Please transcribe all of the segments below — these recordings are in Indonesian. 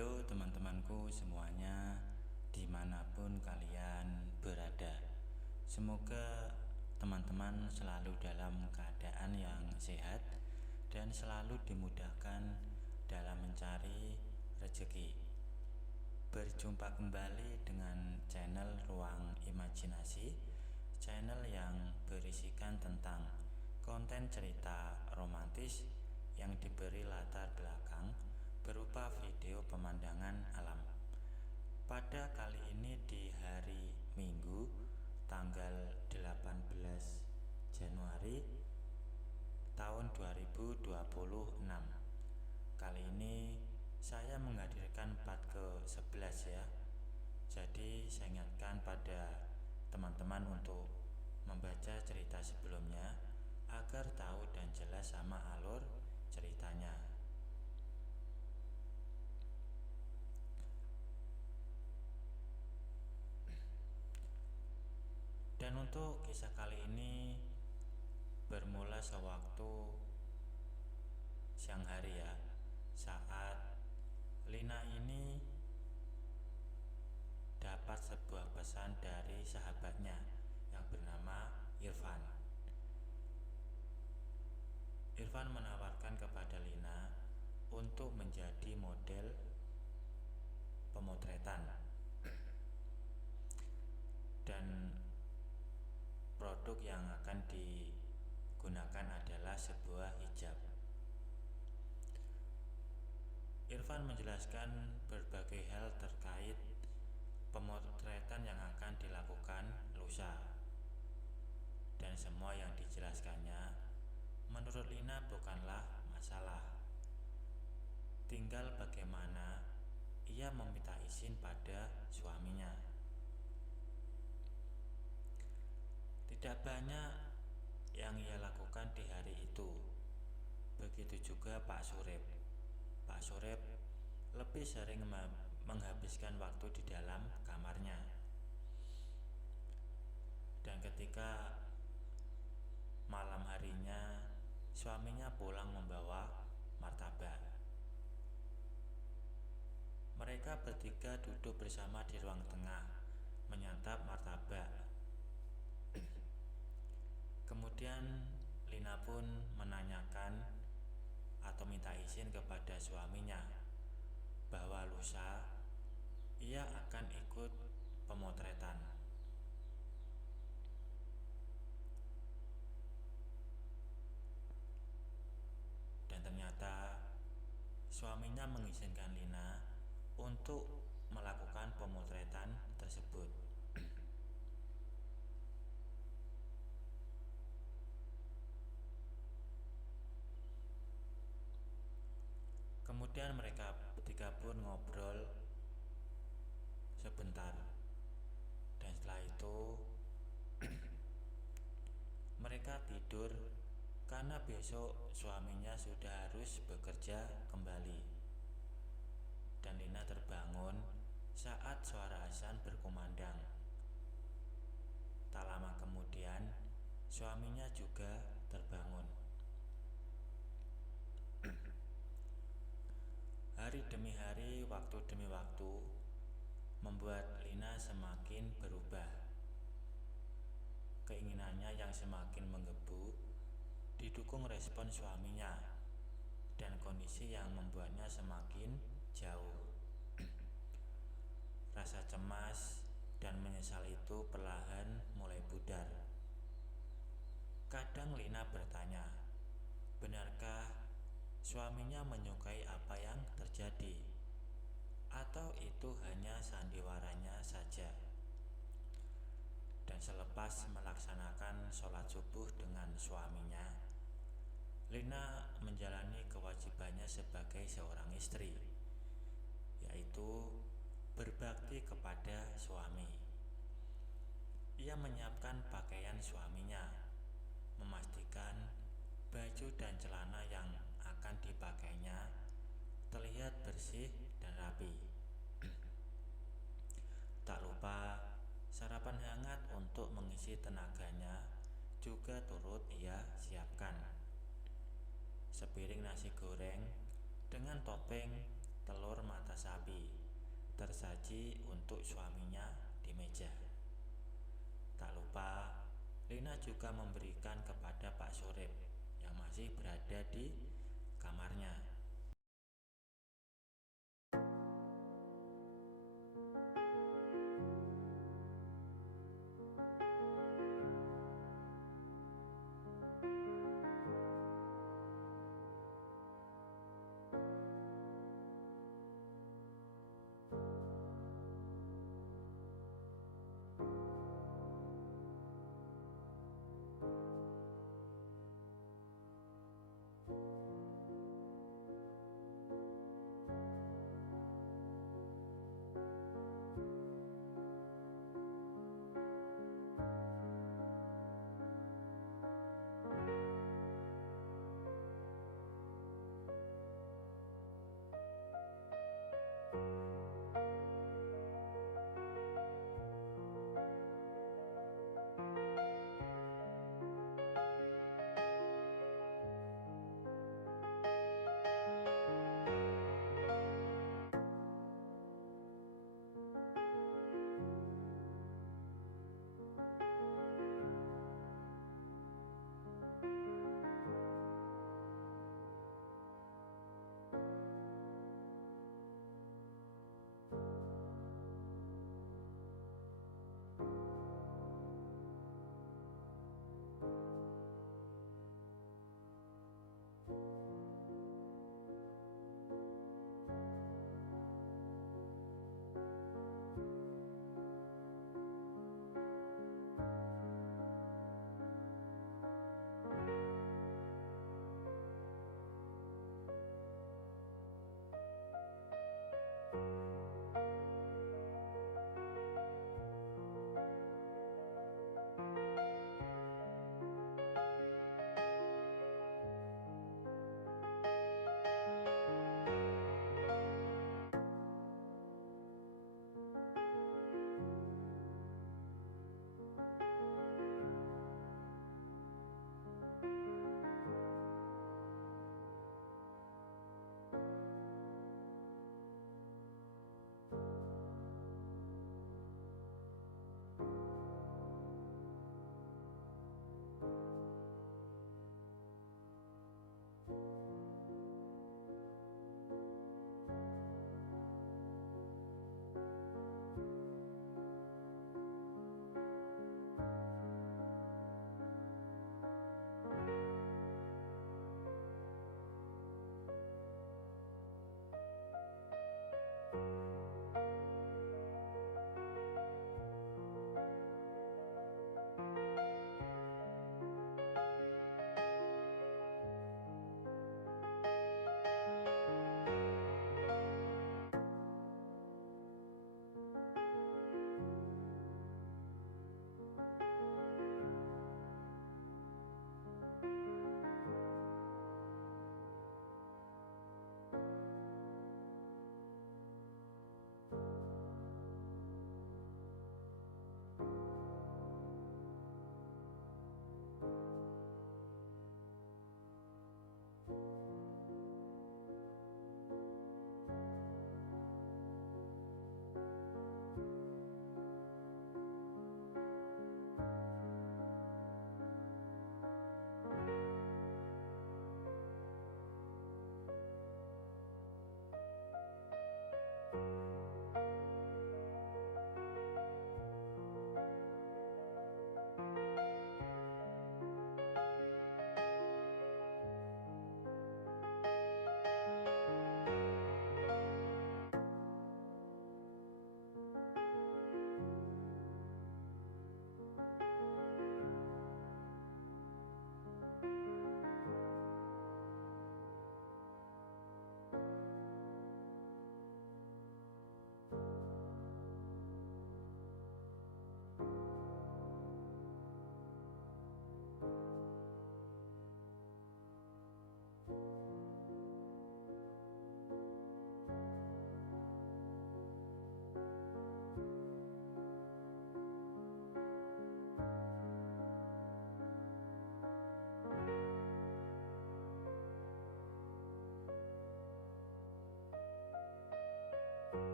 Halo teman-temanku semuanya, dimanapun kalian berada. Semoga teman-teman selalu dalam keadaan yang sehat dan selalu dimudahkan dalam mencari rezeki. Berjumpa kembali dengan channel Ruang Imajinasi, channel yang berisikan tentang konten cerita romantis yang diberi latar belakang berupa video pemandangan alam. Pada kali ini di hari Minggu tanggal 18 Januari tahun 2026. Kali ini saya menghadirkan part ke-11 ya. Jadi saya ingatkan pada teman-teman untuk membaca cerita sebelumnya agar tahu dan jelas sama alur ceritanya. Dan untuk kisah kali ini bermula sewaktu siang hari ya, saat Lina ini dapat sebuah pesan dari sahabatnya yang bernama Irfan. Irfan menawarkan kepada Lina untuk menjadi model pemotretan dan produk yang akan digunakan adalah sebuah hijab. Irfan menjelaskan berbagai hal terkait pemotretan yang akan dilakukan lusa, dan semua yang dijelaskannya menurut Lina bukanlah masalah. Tinggal bagaimana ia meminta izin pada suaminya. Tidak banyak yang ia lakukan di hari itu. Begitu juga Pak Surip. Pak Surip lebih sering menghabiskan waktu di dalam kamarnya. Dan ketika malam harinya, suaminya pulang membawa martabak. Mereka bertiga duduk bersama di ruang tengah, menyantap martabak. Kemudian Lina pun menanyakan atau minta izin kepada suaminya bahwa lusa ia akan ikut pemotretan. Dan ternyata suaminya mengizinkan Lina untuk melakukan pemotretan tersebut. Kemudian mereka bertiga pun ngobrol sebentar, dan setelah itu mereka tidur karena besok suaminya sudah harus bekerja kembali. Dan Lina terbangun saat suara azan berkumandang. Tak lama kemudian suaminya juga terbangun. Hari demi hari, waktu demi waktu membuat Lina semakin berubah. Keinginannya yang semakin menggebu didukung respon suaminya dan kondisi yang membuatnya semakin jauh. Rasa cemas dan menyesal itu perlahan mulai pudar. Kadang Lina bertanya, benarkah suaminya menyukai apa yang terjadi? Atau itu hanya sandiwaranya saja? Dan selepas melaksanakan sholat subuh dengan suaminya, Lina menjalani kewajibannya sebagai seorang istri, yaitu berbakti menyiapkan pakaian suaminya, memastikan baju dan celana yang akan dipakainya terlihat bersih dan rapi. Tak lupa, sarapan hangat untuk mengisi tenaganya juga turut ia siapkan. Sepiring nasi goreng dengan topeng telur mata sapi tersaji untuk suaminya di meja. Tak lupa, Lina juga memberikan kepada Pak Surip yang masih berada di kamarnya.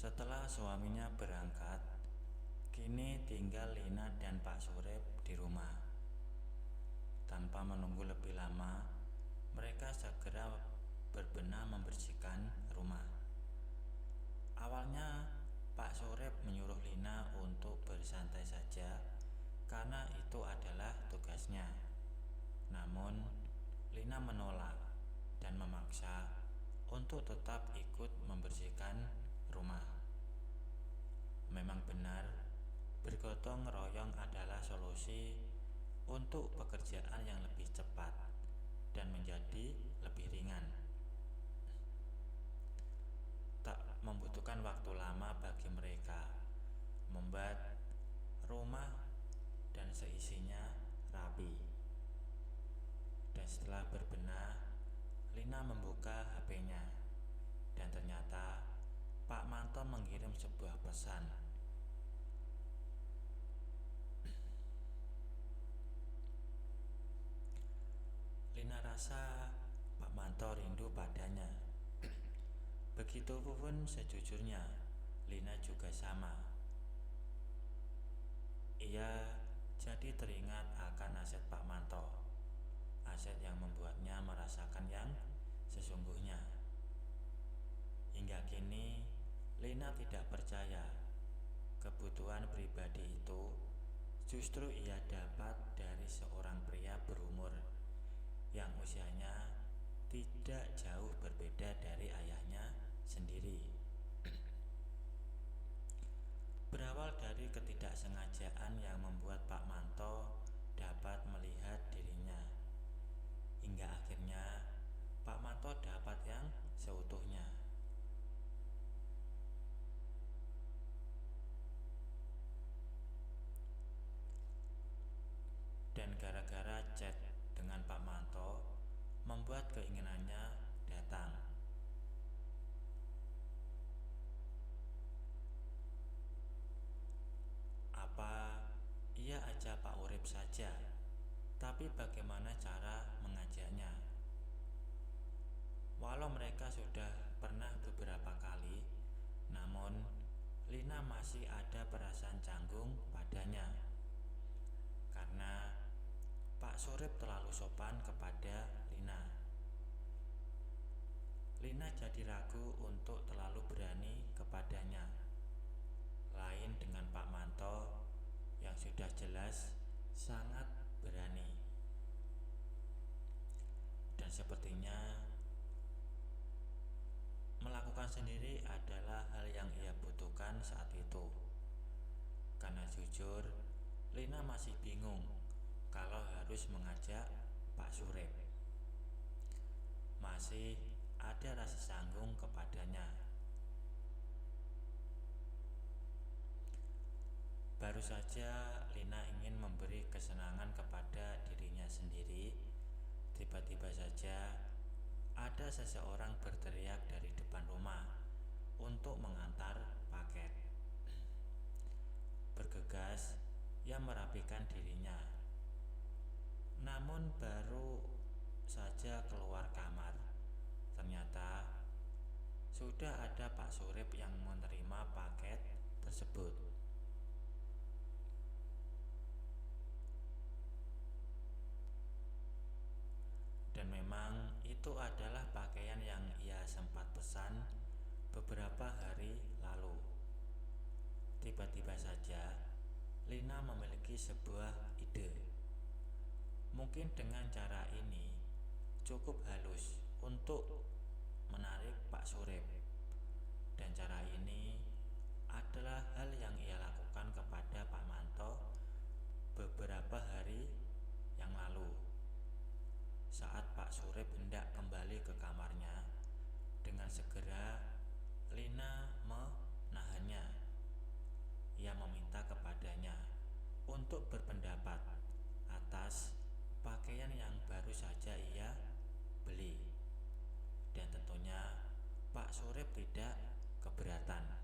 Setelah suaminya berangkat, kini tinggal Lina dan Pak Surip di rumah. Tanpa menunggu lebih lama, mereka segera berbenah membersihkan rumah. Awalnya Pak Surip menyuruh Lina untuk bersantai saja karena itu adalah tugasnya. Namun Lina menolak dan memaksa untuk tetap ikut membersihkan rumah. Memang benar, bergotong royong adalah solusi untuk pekerjaan yang lebih cepat dan menjadi lebih ringan. Tak membutuhkan waktu lama bagi mereka membuat rumah dan seisinya rapi. Dan setelah berbenah, Lina membuka HP-nya dan ternyata Pak Manto mengirim sebuah pesan. Lina rasa Pak Manto rindu padanya. Begitupun sejujurnya, Lina juga sama. Ia jadi teringat akan aset Pak Manto, aset yang membuatnya merasakan yang sesungguhnya. Hingga kini, Lina tidak percaya kebutuhan pribadi itu justru ia dapat dari seorang pria berumur yang usianya tidak jauh berbeda dari ayahnya sendiri. Berawal dari ketidaksengajaan yang membuat Pak Manto dapat melihat dirinya, hingga akhirnya Pak Manto dapat yang seutuhnya. Dan gara-gara chat dengan Pak Manto membuat keinginannya datang. Apa ia ajak Pak Urip saja? Tapi bagaimana cara mengajaknya? Walau mereka sudah pernah beberapa kali, namun Lina masih ada perasaan canggung padanya. Karena Pak Surip terlalu sopan kepada Lina. Lina jadi ragu untuk terlalu berani kepadanya. Lain dengan Pak Manto yang sudah jelas sangat berani. Dan sepertinya melakukan sendiri adalah hal yang ia butuhkan saat itu. Karena jujur, Lina masih bingung kalau harus mengajak Pak Surip. Masih ada rasa canggung kepadanya. Baru saja Lina ingin memberi kesenangan kepada dirinya sendiri, tiba-tiba saja ada seseorang berteriak dari depan rumah untuk mengantar paket. Bergegas, ia merapikan dirinya. Namun baru saja keluar kamar, ternyata sudah ada Pak Surip yang menerima paket tersebut. Dan memang itu adalah pakaian yang ia sempat pesan beberapa hari lalu. Tiba-tiba saja Lina memiliki sebuah ide. Mungkin dengan cara ini cukup halus untuk menarik Pak Surip. Dan cara ini adalah hal yang ia lakukan kepada Pak Manto beberapa hari yang lalu. Saat Pak Surip hendak kembali ke kamarnya, dengan segera Lina menahannya. Ia meminta kepadanya untuk berpendapat atas pakaian yang baru saja ia beli. Dan tentunya Pak Surip tidak keberatan.